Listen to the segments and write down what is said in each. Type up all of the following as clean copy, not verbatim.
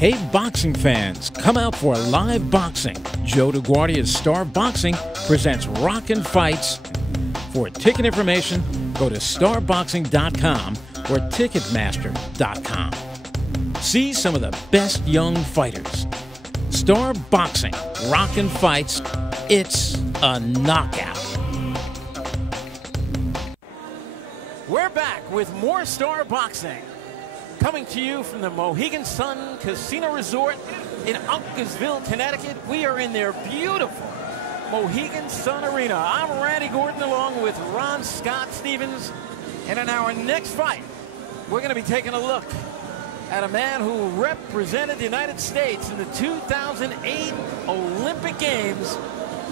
Hey boxing fans, come out for live boxing. Joe DeGuardia's Star Boxing presents Rockin' Fights. For ticket information, go to starboxing.com or ticketmaster.com. See some of the best young fighters. Star Boxing, Rockin' Fights, it's a knockout. We're back with more Star Boxing. Coming to you from the Mohegan Sun Casino Resort in Uncasville, Connecticut. We are in their beautiful Mohegan Sun Arena. I'm Randy Gordon along with Ron Scott Stevens. And in our next fight, we're going to be taking a look at a man who represented the United States in the 2008 Olympic Games.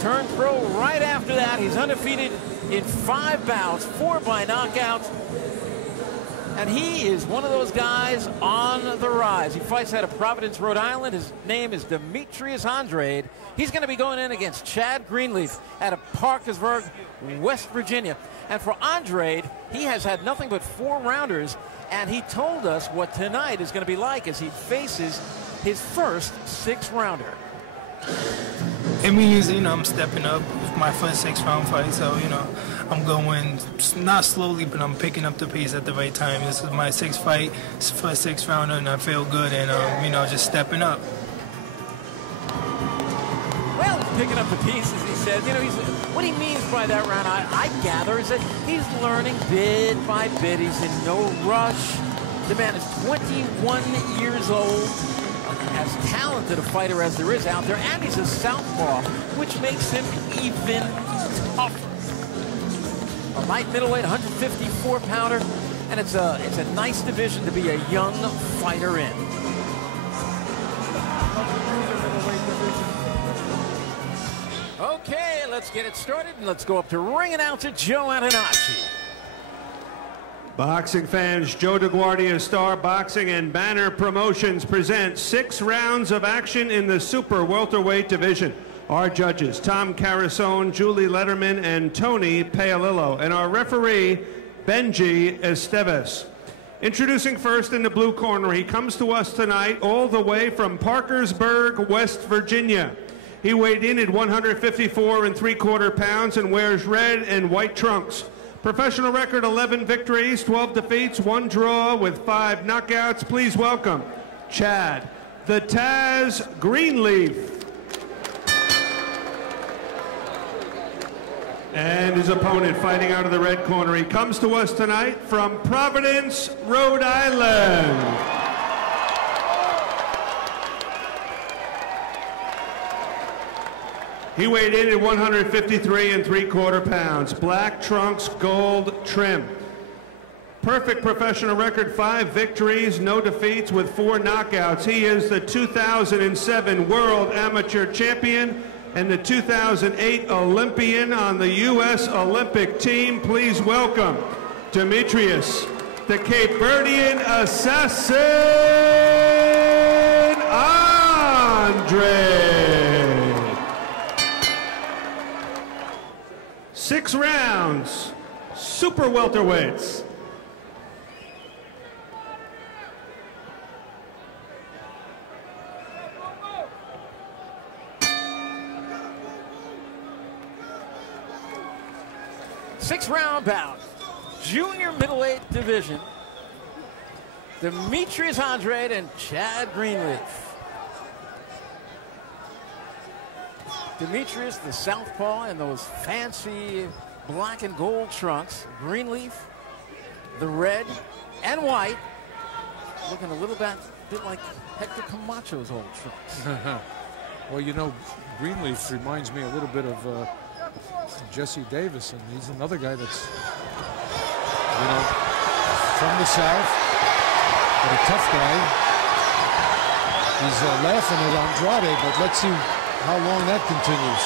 Turned pro right after that. He's undefeated in 5 bouts, 4 by knockouts. And he is one of those guys on the rise. He fights out of Providence, Rhode Island. His name is Demetrius Andrade. He's going to be going in against Chad Greenleaf out of Parkersburg, West Virginia. And for Andrade, he has had nothing but 4-rounders. And he told us what tonight is going to be like as he faces his first 6-rounder. It means, I'm stepping up with my first 6-round fight, so, I'm going not slowly, but I'm picking up the pace at the right time. This is my 6th fight, first 6-rounder, and I feel good, and, just stepping up. Well, picking up the pieces, he says. What he means by that round, I gather, is that he's learning bit by bit. He's in no rush. The man is 21 years old. As talented a fighter as there is out there, and he's a southpaw, which makes him even tougher. A light middleweight, 154-pounder, and it's a nice division to be a young fighter in. Okay, let's get it started, and let's go up to ring announcer Joe Antonacci. Boxing fans, Joe DeGuardia, Star Boxing and Banner Promotions present 6 rounds of action in the Super Welterweight division. Our judges, Tom Carasone, Julie Letterman, and Tony Paolillo, and our referee, Benji Esteves. Introducing first in the blue corner, he comes to us tonight all the way from Parkersburg, West Virginia. He weighed in at 154 3/4 pounds and wears red and white trunks. Professional record, 11 victories, 12 defeats, 1 draw with 5 knockouts. Please welcome Chad the Taz Greenleaf. And his opponent fighting out of the red corner. He comes to us tonight from Providence, Rhode Island. He weighed in at 153 3/4 pounds. Black trunks, gold trim. Perfect professional record, 5 victories, no defeats with 4 knockouts. He is the 2007 World Amateur Champion and the 2008 Olympian on the U.S. Olympic team. Please welcome Demetrius, the Cape Verdean Assassin, Andrade. 6 rounds, Super Welterweights. Six-round bout, junior middleweight division. Demetrius Andrade and Chad Greenleaf. Demetrius, the southpaw, in those fancy black and gold trunks. Greenleaf, the red and white, looking a little bit like Hector Camacho's old trunks. Well, Greenleaf reminds me a little bit of Jesse Davis, and he's another guy that's, from the South, but a tough guy. He's laughing at Andrade, but let's see how long that continues.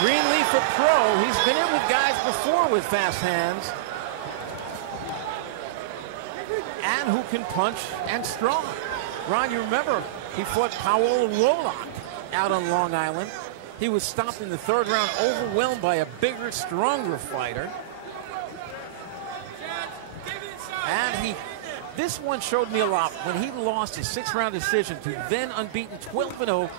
Greenleaf, a pro. He's been in with guys before with fast hands. And who can punch and strong. Ron, you remember, he fought Powell Rolock out on Long Island. He was stopped in the 3rd round, overwhelmed by a bigger, stronger fighter. And he This one showed me a lot when he lost his 6th-round decision to then unbeaten 12-0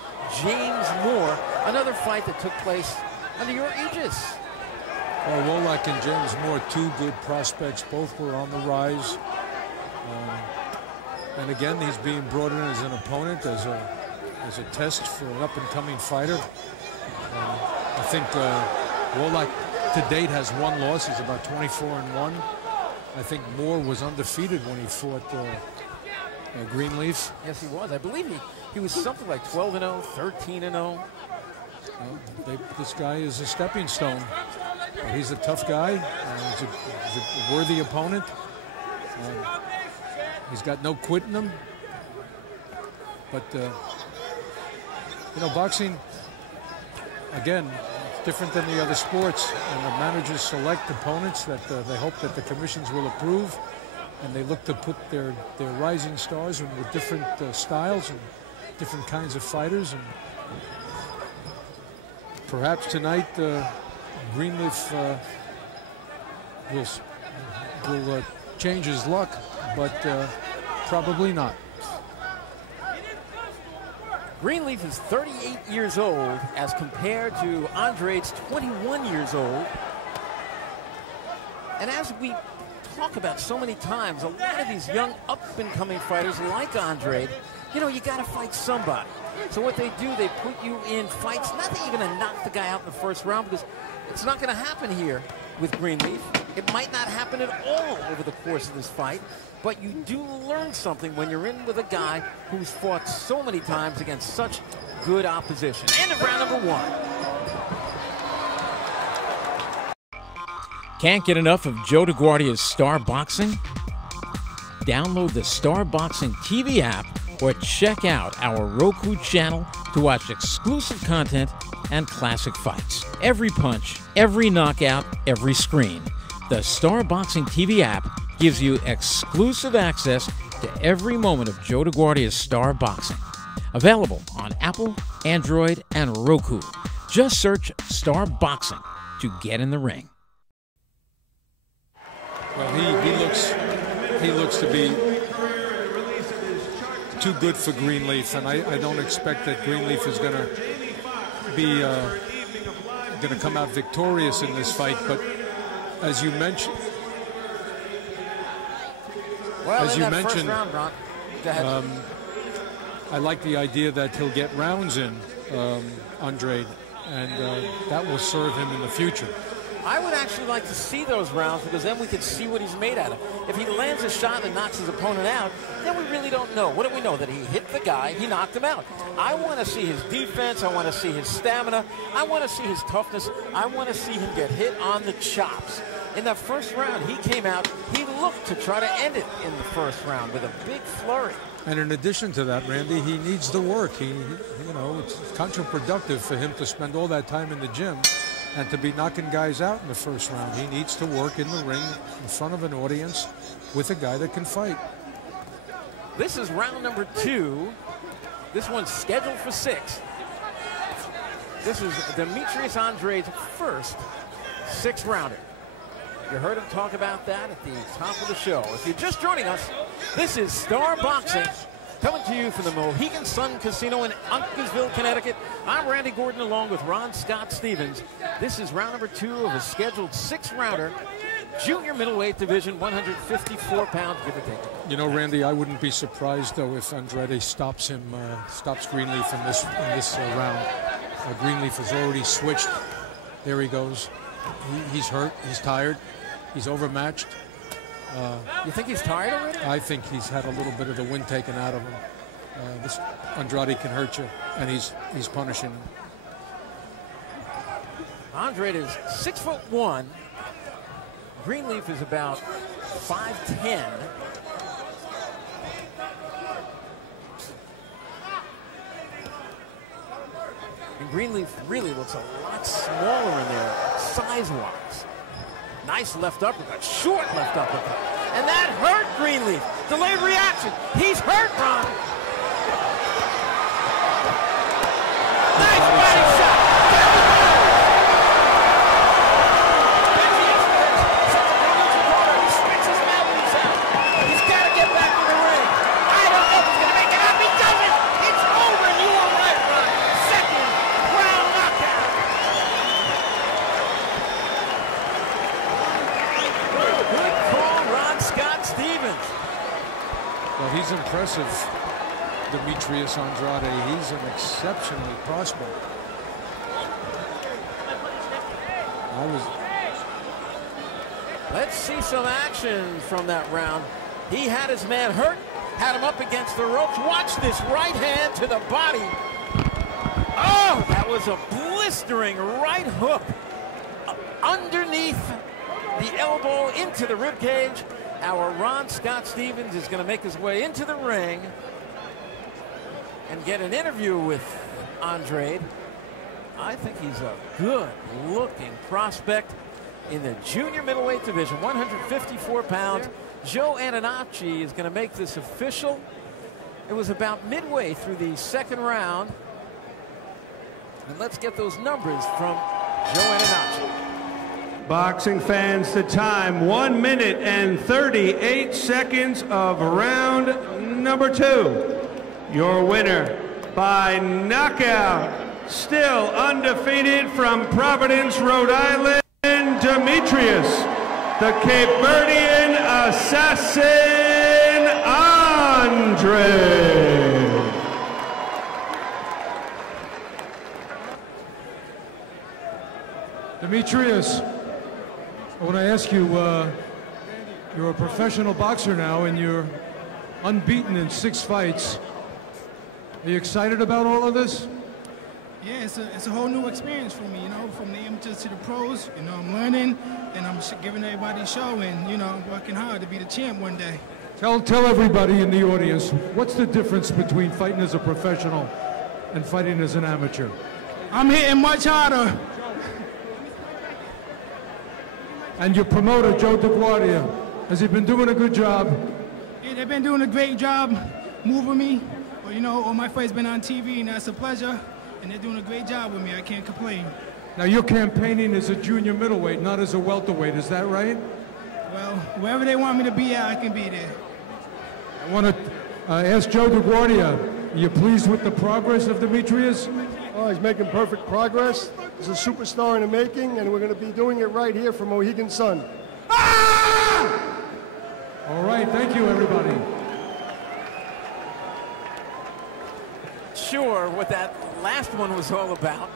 James Moore, another fight that took place under your aegis. Well, Wolak and James Moore, 2 good prospects. Both were on the rise. And again, he's being brought in as an opponent, as a test for an up-and-coming fighter. I think Wolak to date has 1 loss. He's about 24-1. I think Moore was undefeated when he fought Greenleaf. Yes, he was. I believe he was something like 12-0, 13-0. This guy is a stepping stone. He's a tough guy. He's a worthy opponent. He's got no quit in him. But, you know, boxing, again, different than the other sports, and the managers select opponents that they hope that the commissions will approve, and they look to put their rising stars in with different styles and different kinds of fighters. And perhaps tonight Greenleaf will change his luck, but probably not. Greenleaf is 38 years old as compared to Andrade's 21 years old. And as we talk about so many times, a lot of these young up-and-coming fighters like Andrade, you know, you got to fight somebody. So what they do, they put you in fights, not that you're going to knock the guy out in the 1st round, because it's not going to happen here with Greenleaf. It might not happen at all over the course of this fight, but you do learn something when you're in with a guy who's fought so many times against such good opposition. End of round number 1. Can't get enough of Joe DeGuardia's Star Boxing? Download the Star Boxing TV app or check out our Roku channel to watch exclusive content and classic fights. Every punch, every knockout, every screen. The Star Boxing TV app gives you exclusive access to every moment of Joe DeGuardia's Star Boxing. Available on Apple, Android, and Roku. Just search Star Boxing to get in the ring. Well, he looks to be too good for Greenleaf, and I don't expect that Greenleaf is going to be going to come out victorious in this fight. But as you mentioned, I like the idea that he'll get rounds in, Andrade, and that will serve him in the future. I would actually like to see those rounds, because then we can see what he's made out of. If he lands a shot and knocks his opponent out, then we really don't know. What do we know? That he hit the guy, he knocked him out. I want to see his defense. I want to see his stamina. I want to see his toughness. I want to see him get hit on the chops. In that 1st round, he came out, he looked to try to end it in the 1st round with a big flurry. And in addition to that, Randy, he needs the work. You know, it's counterproductive for him to spend all that time in the gym and to be knocking guys out in the 1st round. He needs to work in the ring in front of an audience with a guy that can fight. This is round number 2. This one's scheduled for 6. This is Demetrius Andrade's first 6th rounder. You heard him talk about that at the top of the show. If you're just joining us, this is Star Boxing, coming to you from the Mohegan Sun Casino in Uncasville, Connecticut. I'm Randy Gordon, along with Ron Scott Stevens. This is round number 2 of a scheduled 6th rounder, junior middleweight division, 154 pounds, give or take. You know, Randy, I wouldn't be surprised though if Andrade stops Greenleaf in this round. Greenleaf has already switched. There he goes. He's hurt. He's tired. He's overmatched. You think he's tired already? I think he's had a little bit of the wind taken out of him. This Andrade can hurt you, and he's punishing him. Andrade is 6'1". Greenleaf is about 5'10". And Greenleaf really looks a lot smaller in there, size-wise. Nice left uppercut, short left uppercut. And that hurt Greenleaf. Delayed reaction. He's hurt, Ron. Nice body shot. He switches him out when he's out. He's got to get back he's impressive, Demetrius Andrade. He's an exceptional prospect. Let's see some action from that round. He had his man hurt, had him up against the ropes. Watch this right hand to the body. Oh, that was a blistering right hook underneath the elbow into the rib cage. Our Ron Scott Stevens is going to make his way into the ring and get an interview with Andrade. I think he's a good-looking prospect in the junior middleweight division, 154 pounds. Joe Antonacci is going to make this official. It was about midway through the second round. And let's get those numbers from Joe Antonacci. Boxing fans, the time, 1 minute and 38 seconds of round number 2. Your winner by knockout, still undefeated from Providence, Rhode Island, Demetrius, the Cape Verdean assassin, Andrade. Demetrius, I want to ask you, you're a professional boxer now and you're unbeaten in 6 fights. Are you excited about all of this? Yeah, it's a whole new experience for me, you know, from the amateurs to the pros. You know, I'm learning and I'm giving everybody a show, and, you know, I'm working hard to be the champ one day. Tell everybody in the audience, what's the difference between fighting as a professional and fighting as an amateur? I'm hitting much harder. And your promoter, Joe DEGUARDIA, has he been doing a good job? Yeah, they've been doing a great job moving me. Well, you know, all my fights been on TV, and that's a pleasure. And they're doing a great job with me. I can't complain. Now, you're campaigning as a junior middleweight, not as a welterweight. Is that right? Well, wherever they want me to be at, I can be there. I want to ask Joe DEGUARDIA, are you pleased with the progress of Demetrius? Oh, he's making perfect progress. He's a superstar in the making, and we're going to be doing it right here for Mohegan Sun. Ah! All right, thank you, everybody. Sure what that last one was all about,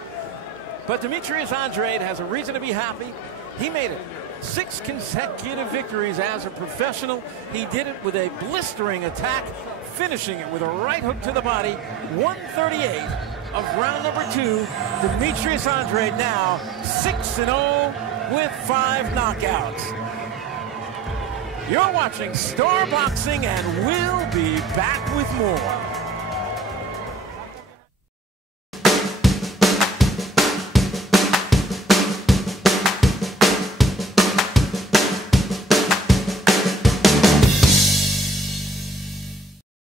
but Demetrius Andrade has a reason to be happy. He made it 6 consecutive victories as a professional. He did it with a blistering attack, finishing it with a right hook to the body. 138 of round number 2. Demetrius Andrade now 6-0 with 5 knockouts. You're watching Star Boxing, and we'll be back with more.